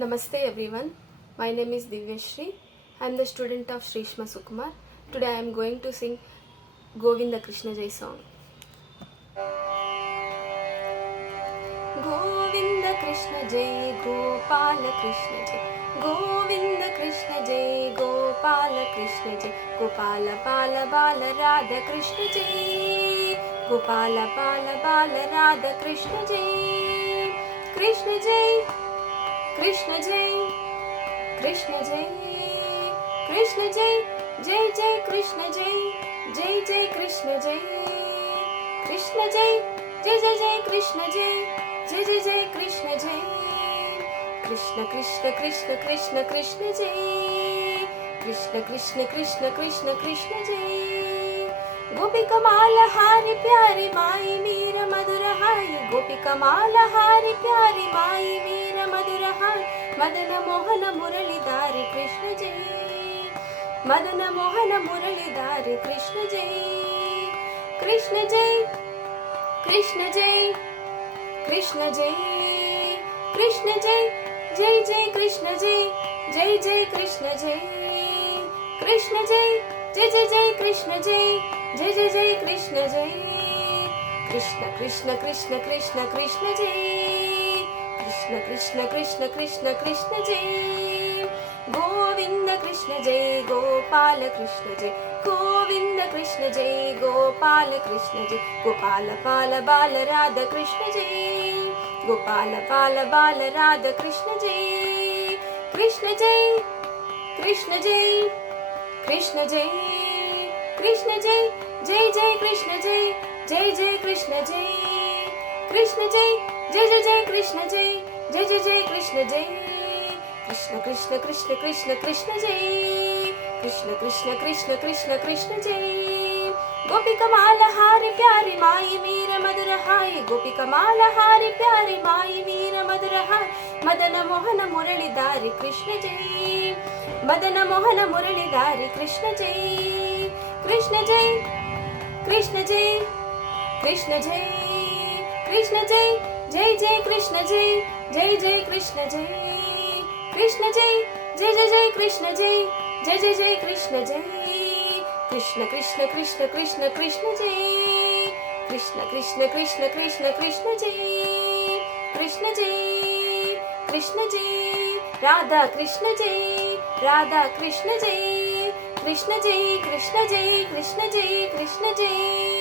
Namaste everyone. My name is Divyashri. I am the student of Shrishma Sukumar. Today I am going to sing Govinda Krishna Jai song. Govinda Krishna Jai Gopala Krishna Jai Govinda Krishna Jai Gopala Krishna Jai Gopala Pala Bala Radha Krishna Jai Gopala Pala Bala Radha Krishna Jai Krishna Jai Krishna Jai Krishna Jai Krishna Jai Jai Jai Krishna Jai Jai Jai Krishna Jai Krishna Jai Jai Jai Jai Krishna Jai Jai Jai Jai Krishna Jai Krishna Krishna Krishna Krishna Krishna Jai Krishna Krishna Krishna Krishna Krishna Jai Gopi Kamala Hari Pyari Mai Meera Madhura Hai Gopi Kamala Hari Pyari Mai Meera Madhura Hai Madana Mohana Murali Dhari Krishna Jai Madana Mohana Murali Dhari Krishna Jai Krishna Jai Krishna Jai Krishna Jai Krishna Jai Jai Jai Krishna Jai Jai Jai Krishna Jai Krishna Jai Jai Jai Jai Krishna Jai Jai Jai Jai Krishna Jai Krishna Krishna Krishna Krishna Krishna Jai Krishna Krishna Krishna Krishna Krishna Jai Govinda Krishna Jai Gopala Krishna Jai Govinda Krishna Jai Gopala Krishna Jai Gopala Pala Bala Radha Krishna Jai Gopala Pala Bala Radha Krishna Jai Krishna Jai Krishna Jai Krishna Jai Krishna Jai Jai Jai Krishna Jai Jai Jai Krishna Jai Krishna Jai Jai Jai Jai Krishna Jai Jai Jai Jai Krishna Jai Krishna Krishna Krishna Krishna Krishna Jai Krishna Krishna Krishna Krishna Krishna Jai Gopi Kamala Hari Pyari Mai Meera Madhura Hai Gopi Kamala Hari Pyari Mai Meera Madhura Hai Madana Mohana Murali Dhari Krishna Jai Madana Mohana Murali Dhari Krishna Jai Krishna Jai Krishna Jai Krishna Jai Krishna Jai Jai Jai Krishna Jai Jai Jai Krishna Jai Krishna Jai Jai Jai Jai Krishna Jai Jai Jai Jai Krishna Jai Krishna Krishna Krishna Krishna Krishna Jai Krishna Krishna Krishna Krishna Krishna Jai Krishna Jai Krishna Jai Radha Krishna Jai Radha Krishna Jai Krishna Jai Krishna Jai Krishna Jai Krishna Jai